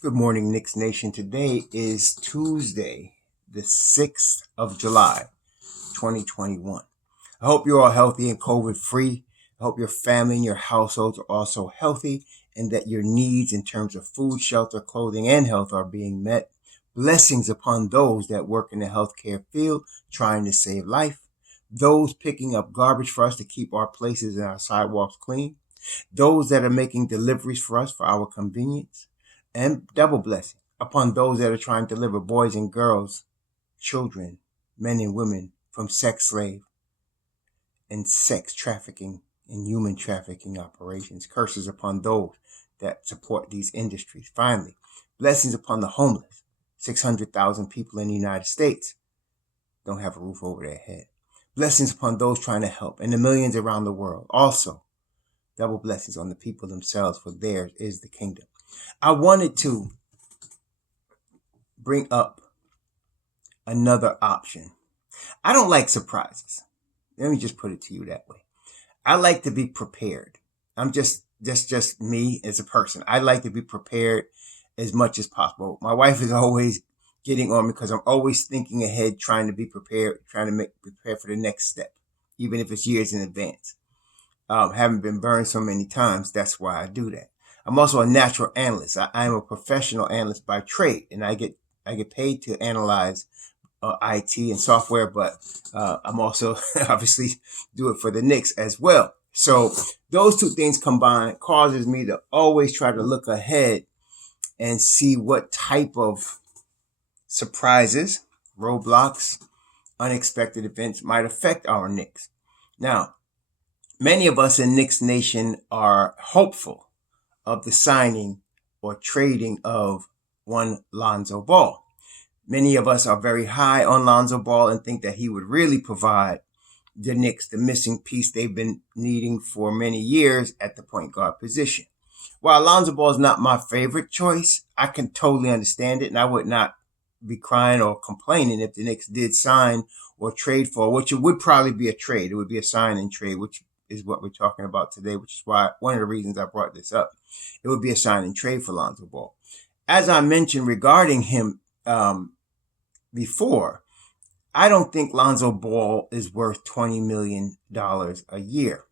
Good morning, Knicks Nation. Today is Tuesday, the 6th of July, 2021. I hope you're all healthy and COVID free. I hope your family and your households are also healthy and that your needs in terms of food, shelter, clothing, and health are being met. Blessings upon those that work in the healthcare field trying to save life, those picking up garbage for us to keep our places and our sidewalks clean, those that are making deliveries for us for our convenience, and double blessing upon those that are trying to deliver boys and girls, children, men and women from sex slave and sex trafficking and human trafficking operations. Curses upon those that support these industries. Finally, blessings upon the homeless. 600,000 people in the United States don't have a roof over their head. Blessings upon those trying to help and the millions around the world. Also, double blessings on the people themselves, for theirs is the kingdom. I wanted to bring up another option. I don't like surprises. Let me just put it to you that way. I like to be prepared. That's just me as a person. I like to be prepared as much as possible. My wife is always getting on me because I'm always thinking ahead, trying to be prepared, trying to prepare for the next step, even if it's years in advance. Having been burned so many times, that's why I do that. I'm also a natural analyst. I am a professional analyst by trade, and I get paid to analyze IT and software, but I'm also obviously do it for the Knicks as well. So those two things combined causes me to always try to look ahead and see what type of surprises, roadblocks, unexpected events might affect our Knicks. Now, many of us in Knicks Nation are hopeful of the signing or trading of one Lonzo Ball. Many of us are very high on Lonzo Ball and think that he would really provide the Knicks the missing piece they've been needing for many years at the point guard position. While Lonzo Ball is not my favorite choice, I can totally understand it, and I would not be crying or complaining if the Knicks did sign or trade for, which it would probably be a trade. It would be a sign and trade, which is what we're talking about today, which is why one of the reasons I brought this up. It would be a sign and trade for Lonzo Ball. As I mentioned regarding him before, I don't think Lonzo Ball is worth $20 million a year.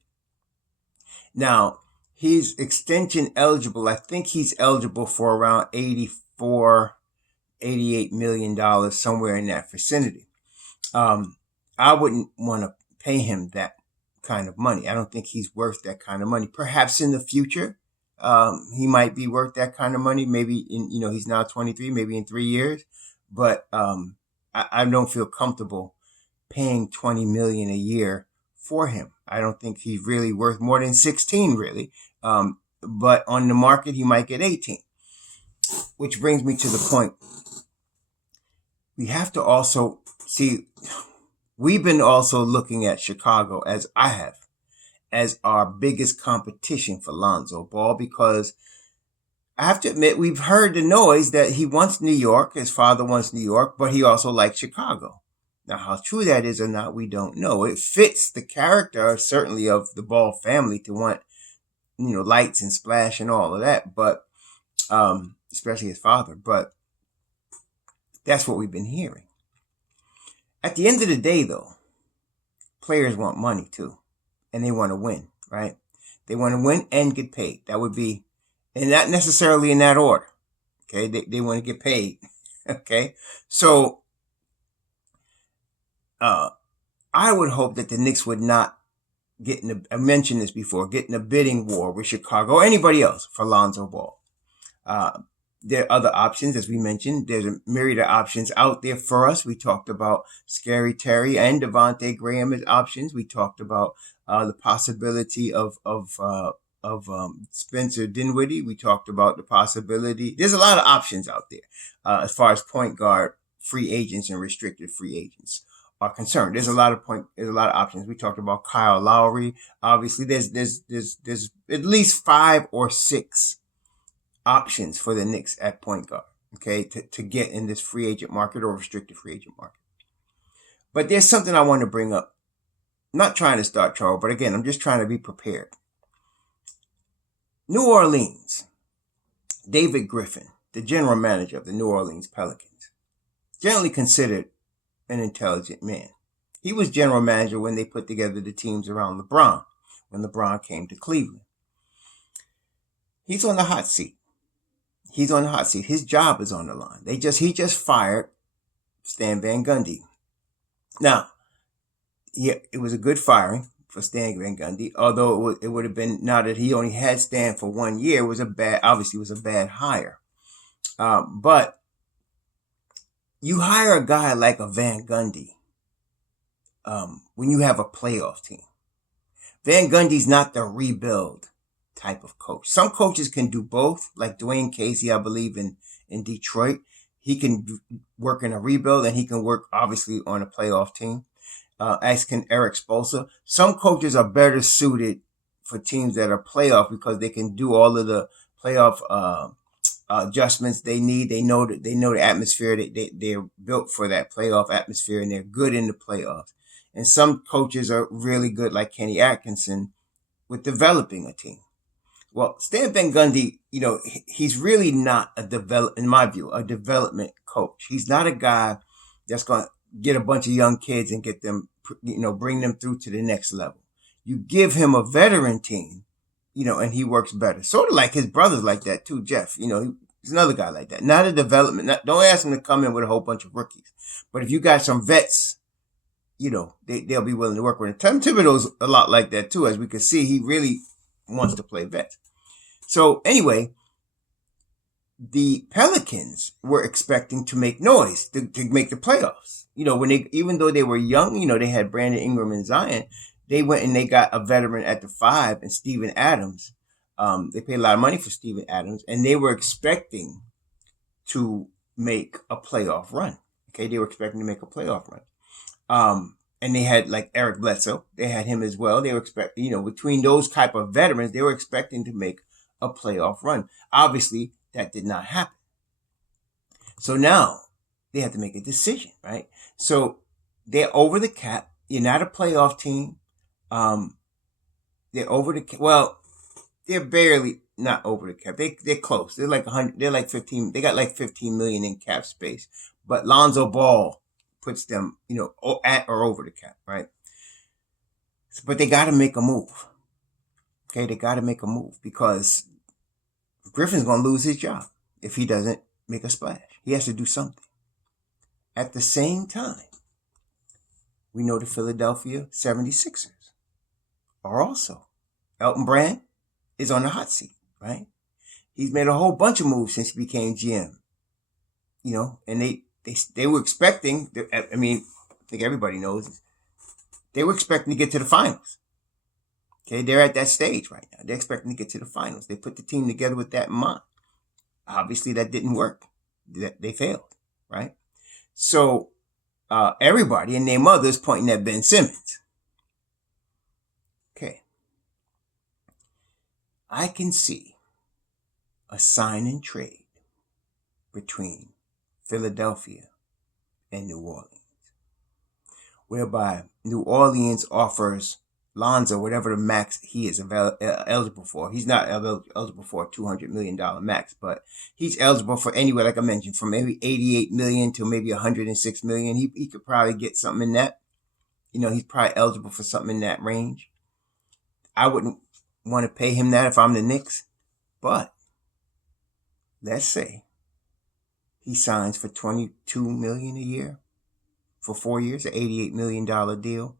Now, he's extension eligible. I think he's eligible for around $84, $88 million, somewhere in that vicinity. I wouldn't want to pay him that kind of money. I don't think he's worth that kind of money. Perhaps in the future, he might be worth that kind of money. Maybe he's now 23, maybe in 3 years, but I don't feel comfortable paying $20 million a year for him. I don't think he's really worth more than 16, really. But on the market, he might get 18, which brings me to the point. We have to also see, we've been also looking at Chicago, as I have, as our biggest competition for Lonzo Ball, because I have to admit, we've heard the noise that he wants New York, his father wants New York, but he also likes Chicago. Now, how true that is or not, we don't know. It fits the character, certainly, of the Ball family to want, lights and splash and all of that, but especially his father. But that's what we've been hearing. At the end of the day, though, players want money too, and they want to win, right? They want to win and get paid. That would be, and not necessarily in that order. Okay, they want to get paid. Okay, so I would hope that the Knicks would not get I mentioned this before, get in a bidding war with Chicago or anybody else for Lonzo Ball. There are other options, as we mentioned. There's a myriad of options out there for us. We talked about Scary Terry and Devontae Graham as options. We talked about the possibility of Spencer Dinwiddie. We talked about the possibility. There's a lot of options out there as far as point guard free agents and restricted free agents are concerned. There's a lot of options. We talked about Kyle Lowry. Obviously, there's at least 5 or 6 options for the Knicks at point guard, okay, to get in this free agent market or restricted free agent market. But there's something I want to bring up. I'm not trying to start trouble, but again, I'm just trying to be prepared. New Orleans, David Griffin, the general manager of the New Orleans Pelicans, generally considered an intelligent man. He was general manager when they put together the teams around LeBron, when LeBron came to Cleveland. He's on the hot seat. He's on the hot seat. His job is on the line. He just fired Stan Van Gundy. Now, yeah, it was a good firing for Stan Van Gundy, although it would have been, now that he only had Stan for 1 year, it was a bad hire. But you hire a guy like a Van Gundy when you have a playoff team. Van Gundy's not the rebuild type of coach. Some coaches can do both, like Dwayne Casey, I believe, in Detroit. He can work in a rebuild and he can work, obviously, on a playoff team, as can Eric Spoelstra. Some coaches are better suited for teams that are playoff because they can do all of the playoff adjustments they need. They know the atmosphere. They're built for that playoff atmosphere and they're good in the playoffs. And some coaches are really good, like Kenny Atkinson, with developing a team. Well, Stan Van Gundy, he's really not in my view, a development coach. He's not a guy that's going to get a bunch of young kids and get them, bring them through to the next level. You give him a veteran team, and he works better. Sort of like his brother's like that too, Jeff. He's another guy like that. Not a development. Don't ask him to come in with a whole bunch of rookies. But if you got some vets, they'll be willing to work with him. Tim Thibodeau's a lot like that too. As we can see, he really wants to play vets. So anyway, the Pelicans were expecting to make noise to make the playoffs. Even though they were young, they had Brandon Ingram and Zion, they went and they got a veteran at the 5 and Steven Adams. They paid a lot of money for Steven Adams, and they were expecting to make a playoff run. Okay, they were expecting to make a playoff run. And they had like Eric Bledsoe. They had him as well. They were expecting, between those type of veterans, they were expecting to make a playoff run. Obviously, that did not happen. So now they have to make a decision, right? So they're over the cap. You're not a playoff team. They're over the cap. Well, they're barely not over the cap. They're close. They're like 100. They're like 15. They got like 15 million in cap space. But Lonzo Ball puts them, at or over the cap, right? But they got to make a move. Okay, they got to make a move because Griffin's going to lose his job if he doesn't make a splash. He has to do something. At the same time, we know the Philadelphia 76ers are also. Elton Brand is on the hot seat, right? He's made a whole bunch of moves since he became GM. And they were expecting, I think everybody knows, they were expecting to get to the finals. Okay, they're at that stage right now. They're expecting to get to the finals. They put the team together with that in mind. Obviously, that didn't work. They failed, right? So everybody and their mothers pointing at Ben Simmons. Okay. I can see a sign and trade between Philadelphia and New Orleans, whereby New Orleans offers Lonzo whatever the max he is eligible for. He's not eligible for a $200 million max, but he's eligible for anywhere, like I mentioned, from maybe $88 million to maybe $106 million. He could probably get something in that. He's probably eligible for something in that range. I wouldn't want to pay him that if I'm the Knicks, but let's say he signs for $22 million a year for 4 years, an $88 million deal.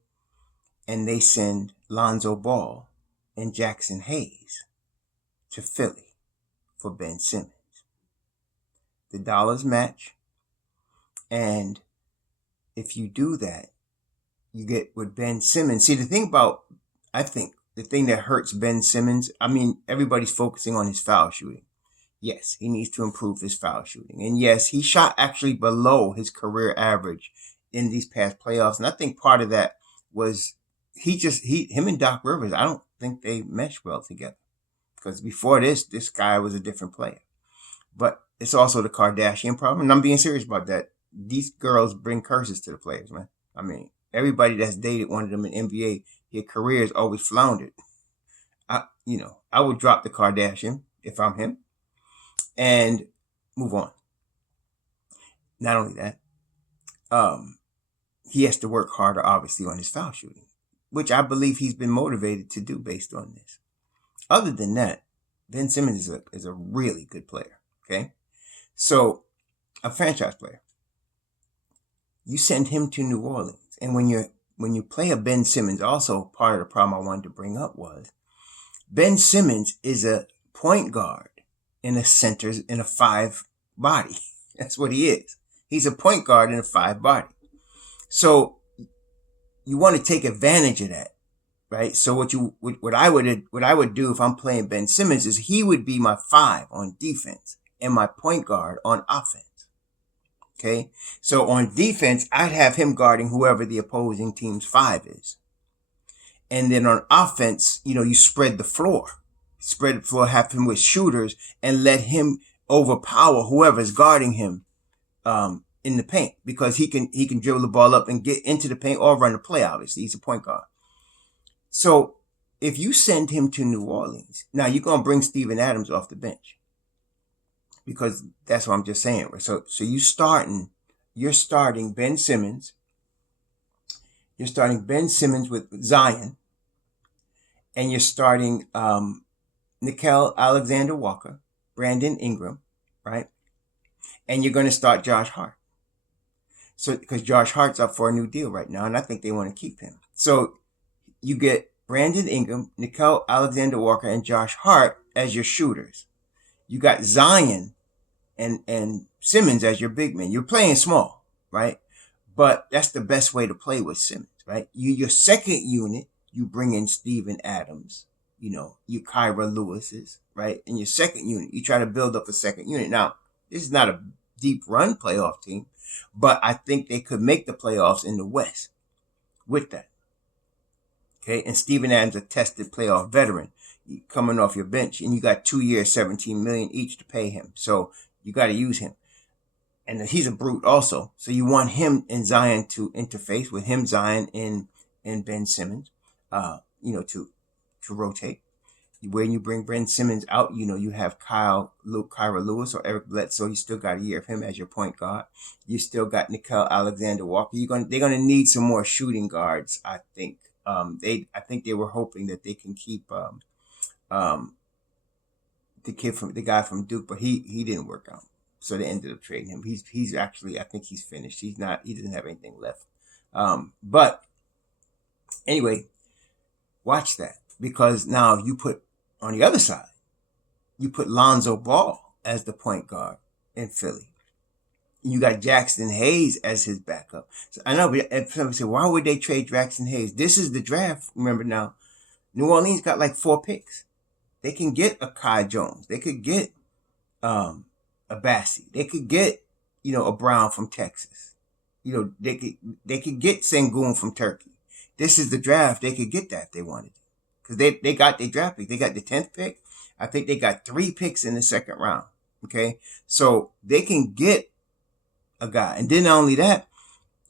And they send Lonzo Ball and Jackson Hayes to Philly for Ben Simmons. The dollars match. And if you do that, you get with Ben Simmons. See, I think the thing that hurts Ben Simmons, everybody's focusing on his foul shooting. Yes, he needs to improve his foul shooting. And yes, he shot actually below his career average in these past playoffs. And I think part of that was him and Doc Rivers, I don't think they mesh well together. Because before this guy was a different player. But it's also the Kardashian problem. And I'm being serious about that. These girls bring curses to the players, man. Everybody that's dated one of them in NBA, their careers always floundered. I would drop the Kardashian if I'm him. And move on. Not only that, he has to work harder, obviously, on his foul shooting, which I believe he's been motivated to do based on this. Other than that, Ben Simmons is a really good player. Okay, so a franchise player. You send him to New Orleans, and when you play a Ben Simmons, also part of the problem I wanted to bring up was Ben Simmons is a point guard in a five body. That's what he is. He's a point guard in a five body. So you want to take advantage of that, right? So what I would do if I'm playing Ben Simmons is he would be my five on defense and my point guard on offense. Okay, so on defense, I'd have him guarding whoever the opposing team's five is. And then on offense, you spread the floor. Spread the floor, have him with shooters, and let him overpower whoever's guarding him in the paint, because he can dribble the ball up and get into the paint or run the play, obviously. He's a point guard. So if you send him to New Orleans, now you're going to bring Steven Adams off the bench. Because that's what I'm just saying. So you're starting Ben Simmons. You're starting Ben Simmons with Zion. And you're starting Nickeil Alexander-Walker, Brandon Ingram, right? And you're going to start Josh Hart. So because Josh Hart's up for a new deal right now, and I think they want to keep him. So you get Brandon Ingram, Nickeil Alexander-Walker, and Josh Hart as your shooters. You got Zion and Simmons as your big men. You're playing small, right? But that's the best way to play with Simmons, right? Your second unit, you bring in Steven Adams, you Kyra Lewis's, right? In your second unit, you try to build up a second unit. Now, this is not a deep run playoff team, but I think they could make the playoffs in the West with that. Okay, and Steven Adams, a tested playoff veteran, coming off your bench, and you got 2 years, $17 million each to pay him. So you got to use him. And he's a brute also. So you want him and Zion to interface with him, Zion, and Ben Simmons, to rotate. When you bring Ben Simmons out, you have Kyra Lewis or Eric Bledsoe. You still got a year of him as your point guard. You still got Nickeil Alexander-Walker. They're gonna need some more shooting guards, I think. I think they were hoping that they can keep the guy from Duke, but he didn't work out. So they ended up trading him. He's actually, I think he's finished. He doesn't have anything left. But anyway, watch that, because now you put on the other side, you put Lonzo Ball as the point guard in Philly. You got Jackson Hayes as his backup. So I know, but some say, why would they trade Jackson Hayes? This is the draft. Remember now, New Orleans got like 4 picks. They can get a Kai Jones. They could get a Bassie. They could get, a Brown from Texas. They could get Sengun from Turkey. This is the draft. They could get that if they wanted. Because they got their draft pick. They got the 10th pick. I think they got 3 picks in the second round. Okay? So they can get a guy. And then not only that,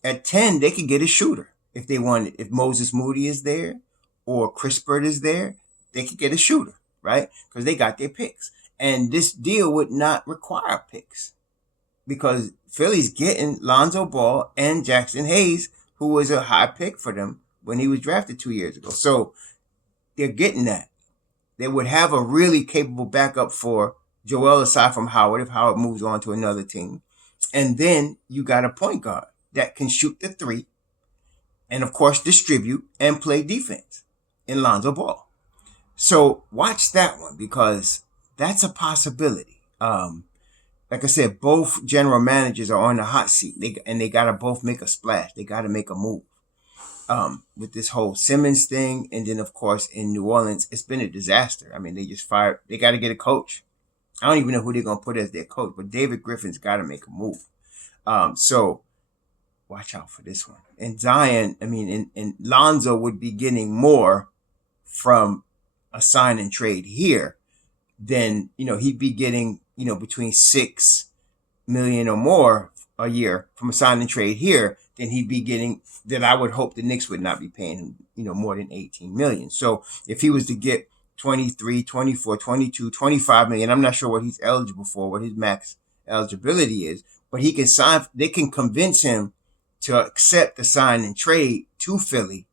at 10, they could get a shooter if they wanted. If Moses Moody is there or Chris Bird is there, they could get a shooter, right? Because they got their picks. And this deal would not require picks, because Philly's getting Lonzo Ball and Jackson Hayes, who was a high pick for them when he was drafted 2 years ago. So they're getting that. They would have a really capable backup for Joel, aside from Howard, if Howard moves on to another team. And then you got a point guard that can shoot the 3 and, of course, distribute and play defense in Lonzo Ball. So watch that one, because that's a possibility. Like I said, both general managers are on the hot seat. They got to both make a splash. They got to make a move with this whole Simmons thing. And then, of course, in New Orleans, it's been a disaster. I mean, they just fired. They got to get a coach. I don't even know who they're going to put as their coach, but David Griffin's got to make a move. So watch out for this one. And Zion, and Lonzo would be getting more from a sign and trade here than, he'd be getting, between $6 million or more a year from a sign and trade here than he'd be getting, that I would hope the Knicks would not be paying him, more than $18 million. So if he was to get 23, 24, 22, 25 million, I'm not sure what he's eligible for, what his max eligibility is, but he can sign. They can convince him to accept the sign and trade to Philly,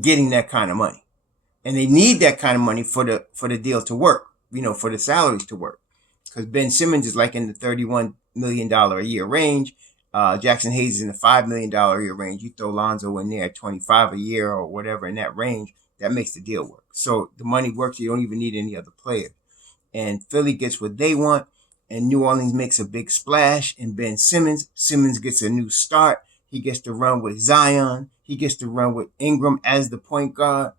getting that kind of money, and they need that kind of money for the deal to work. For the salaries to work, because Ben Simmons is like in the $31 million a year range. Jackson Hayes is in the $5 million a year range. You throw Lonzo in there at 25 a year or whatever in that range, that makes the deal work. So the money works. You don't even need any other player. And Philly gets what they want, and New Orleans makes a big splash in Ben Simmons. Simmons gets a new start. He gets to run with Zion. He gets to run with Ingram as the point guard.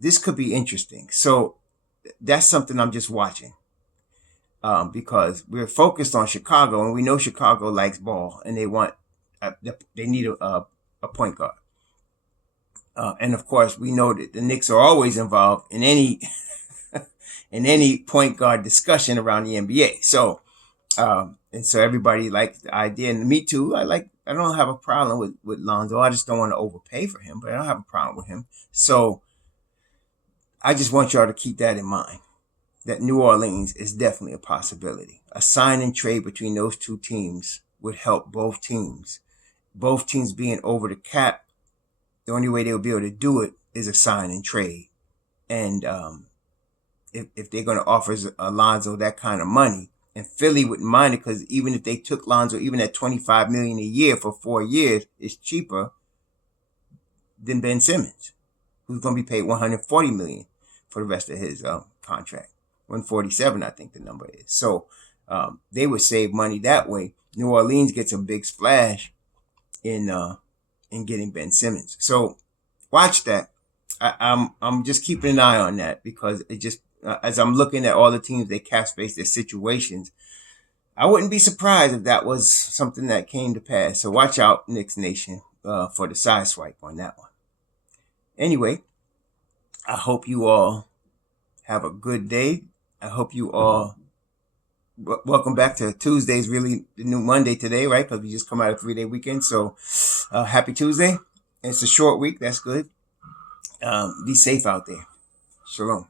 This could be interesting. So that's something I'm just watching. Because we're focused on Chicago, and we know Chicago likes ball, and they need a point guard. And of course, we know that the Knicks are always involved in any point guard discussion around the NBA. So, and so everybody likes the idea, and me too. I don't have a problem with Lonzo. I just don't want to overpay for him, but I don't have a problem with him. So I just want y'all to keep that in mind, that New Orleans is definitely a possibility. A sign and trade between those two teams would help both teams. Both teams being over the cap, the only way they'll be able to do it is a sign and trade. And if they're going to offer Lonzo that kind of money, and Philly wouldn't mind it, because even if they took Lonzo, even at $25 million a year for 4 years, it's cheaper than Ben Simmons, who's going to be paid $140 million for the rest of his contract. 147, I think the number is. So they would save money that way. New Orleans gets a big splash in getting Ben Simmons. So watch that. I'm just keeping an eye on that, because it just as I'm looking at all the teams, they cap space, their situations, I wouldn't be surprised if that was something that came to pass. So watch out, Knicks Nation, for the side swipe on that one. Anyway, I hope you all have a good day. I hope you all welcome back to Tuesday's really the new Monday today, right? Because we just come out of a 3-day weekend. So happy Tuesday. It's a short week. That's good. Be safe out there. Shalom.